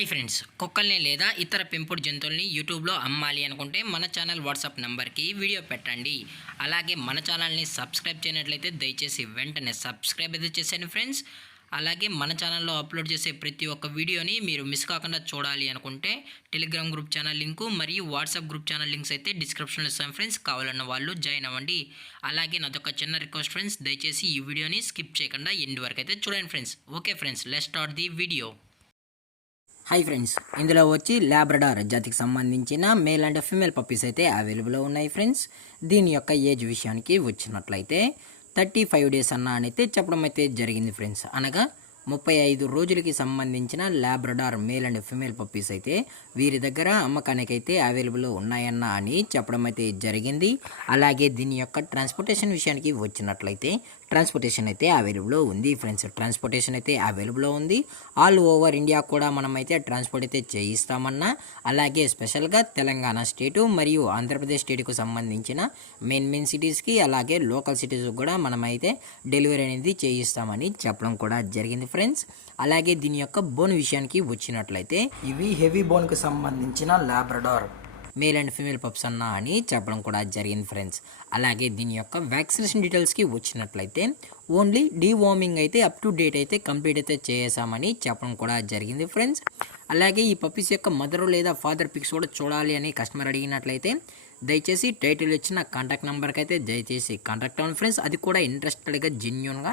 Hi friends, కుక్కల్ని లేదా ఇతర పెంపుడు జంతువుల్ని యూట్యూబ్లో అమ్మాలి అనుకుంటే మన ఛానల్ వాట్సాప్ నెంబర్కి వీడియో పెట్టండి. అలాగే మన ఛానల్ని సబ్స్క్రైబ్ చేయనట్లయితే దయచేసి వెంటనే సబ్స్క్రైబ్ అయితే చేసేయండి ఫ్రెండ్స్. అలాగే మన ఛానల్లో అప్లోడ్ చేసే ప్రతి ఒక్క వీడియోని మీరు మిస్ కాకుండా చూడాలి అనుకుంటే టెలిగ్రామ్ గ్రూప్ ఛానల్ లింకు మరియు వాట్సాప్ గ్రూప్ ఛానల్ లింక్స్ అయితే డిస్క్రిప్షన్లో ఇస్తాను ఫ్రెండ్స్. కావాలన్న వాళ్ళు జాయిన్ అవ్వండి. అలాగే నాదొక చిన్న రిక్వెస్ట్ ఫ్రెండ్స్, దయచేసి ఈ వీడియోని స్కిప్ చేయకుండా ఎండ్ వరకు అయితే చూడండి friends. Okay friends, let's start the video. Hi friends, ఇందులో వచ్చి లాబ్రడార్ జాతికి సంబంధించిన మేల్ అండ్ ఫీమేల్ పప్పీస్ అయితే అవైలబుల్లో ఉన్నాయి ఫ్రెండ్స్. దీని యొక్క ఏజ్ విషయానికి వచ్చినట్లయితే 35 డేస్ అయితే చెప్పడం అయితే జరిగింది ఫ్రెండ్స్. అనగా 35 రోజులకి సంబంధించిన Labrador male and female puppies అయితే వీరి దగ్గర అమ్మకానికి అయితే అవైలబుల్ ఉన్నాయన్న అని చెప్పడం అయితే జరిగింది. అలాగే దీని యొక్క ట్రాన్స్పోర్టేషన్ విషయానికి వచ్చినట్లయితే ట్రాన్స్పోర్టేషన్ అయితే అవైలబుల్ ఉంది ఫ్రెండ్స్. ట్రాన్స్పోర్టేషన్ అయితే అవైలబుల్ ఉంది. ఆల్ ఓవర్ ఇండియా కూడా మనమైతే ట్రాన్స్పోర్ట్ అయితే చేయిస్తామన్నా, అలాగే స్పెషల్గా తెలంగాణ స్టేటు మరియు ఆంధ్రప్రదేశ్ స్టేట్కు సంబంధించిన మెయిన్ సిటీస్కి అలాగే లోకల్ సిటీస్కి కూడా మనమైతే డెలివరీ అనేది చేయిస్తామని చెప్పడం కూడా జరిగింది ఫ్రెండ్స్. అలాగే దీని యొక్క బోన్ విషయానికి వచ్చినట్లయితే ఇవి హెవీ బోన్కి సంబంధించిన Labrador male and female pups అన్న అని చెప్పడం కూడా జరిగింది ఫ్రెండ్స్. అలాగే దీని యొక్క వ్యాక్సినేషన్ డీటెయిల్స్కి వచ్చినట్లయితే ఓన్లీ డీవార్మింగ్ అయితే అప్ టు డేట్ అయితే కంప్లీట్ అయితే చేసామని చెప్పడం కూడా జరిగింది ఫ్రెండ్స్. అలాగే ఈ పప్పీస్ యొక్క మదర్ లేదా ఫాదర్ పిక్స్ కూడా చూడాలి అని కస్టమర్ అడిగినట్లయితే దయచేసి టైటిల్ ఇచ్చిన కాంటాక్ట్ నెంబర్కి అయితే దయచేసి కాంటాక్ట్ అవ్వండి ఫ్రెండ్స్. అది కూడా ఇంట్రెస్టెడ్గా జెన్యూన్గా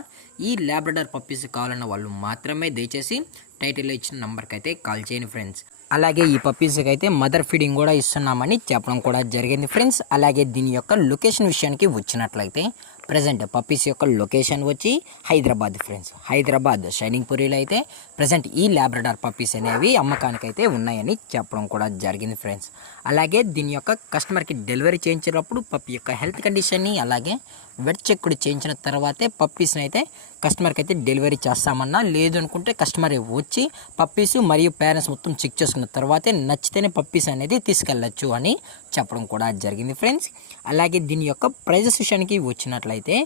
ఈ లాబ్రడార్ పప్పీస్ కావాలన్న వాళ్ళు మాత్రమే దయచేసి టైటిల్లో ఇచ్చిన నెంబర్కి అయితే కాల్ చేయండి ఫ్రెండ్స్. అలాగే ఈ పప్పీస్కి అయితే మదర్ ఫీడింగ్ కూడా ఇస్తున్నామని చెప్పడం కూడా జరిగింది ఫ్రెండ్స్. అలాగే దీని యొక్క లొకేషన్ విషయానికి వచ్చినట్లయితే ప్రజెంట్ పప్పీస్ యొక్క లొకేషన్ వచ్చి హైదరాబాద్ ఫ్రెండ్స్. హైదరాబాద్ షైనింగ్ పూరిలో అయితే ప్రజెంట్ ఈ లాబ్రడార్ పప్పీస్ అనేవి అమ్మకానికైతే ఉన్నాయని చెప్పడం కూడా జరిగింది ఫ్రెండ్స్. అలాగే దీని యొక్క కస్టమర్కి డెలివరీ చేయించేటప్పుడు పప్పీ యొక్క హెల్త్ కండిషన్ని అలాగే వెట్ చెక్ కూడా చేయించిన తర్వాతే పప్పీస్ని అయితే కస్టమర్కి అయితే డెలివరీ చేస్తామన్నా, లేదు అనుకుంటే కస్టమర్ వచ్చి పప్పీస్ మరియు పేరెంట్స్ మొత్తం చెక్ చేసుకున్న తర్వాతే నచ్చితేనే పప్పీస్ అనేది తీసుకెళ్ళచ్చు అని చెప్పడం కూడా జరిగింది ఫ్రెండ్స్. అలాగే దీని యొక్క ప్రైజెస్ విషయానికి వచ్చినట్లయితే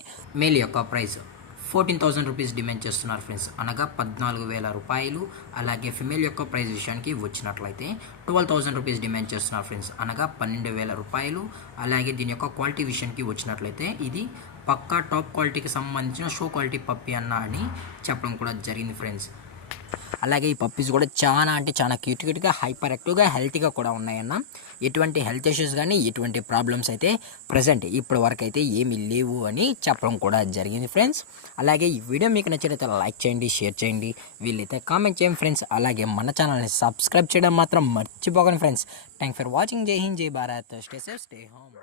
మేల్ యొక్క ప్రైస్ 14,000 రూపీస్ డిమాండ్ చేస్తున్నారు ఫ్రెండ్స్, అనగా 14,000 రూపాయలు. అలాగే ఫిమేల్ యొక్క ప్రైస్ విషయానికి వచ్చినట్లయితే 12,000 రూపీస్ డిమాండ్ చేస్తున్నారు ఫ్రెండ్స్, అనగా 12,000 రూపాయలు. అలాగే దీని యొక్క క్వాలిటీ విషయానికి వచ్చినట్లయితే ఇది పక్కా టాప్ క్వాలిటీకి సంబంధించిన షో క్వాలిటీ పప్పీ అన్న అని చెప్పడం కూడా జరిగింది ఫ్రెండ్స్. అలాగే ఈ పప్పీస్ కూడా చాలా అంటే చాలా క్యూట్గా హైపర్ యాక్టివ్గా హెల్తీగా కూడా ఉన్నాయన్న. ఎటువంటి హెల్త్ ఇష్యూస్ కానీ ఎటువంటి ప్రాబ్లమ్స్ అయితే ప్రజెంట్ ఇప్పటి వరకు అయితే ఏమీ లేవు అని చెప్పడం కూడా జరిగింది ఫ్రెండ్స్. అలాగే ఈ వీడియో మీకు నచ్చినట్లయితే లైక్ చేయండి, షేర్ చేయండి, వీళ్ళైతే కామెంట్ చేయండి ఫ్రెండ్స్. అలాగే మన ఛానల్ని సబ్స్క్రైబ్ చేయడం మాత్రం మర్చిపోకండి ఫ్రెండ్స్. Thank for watching. జై హింద్, జై Bharat, stay safe, stay home.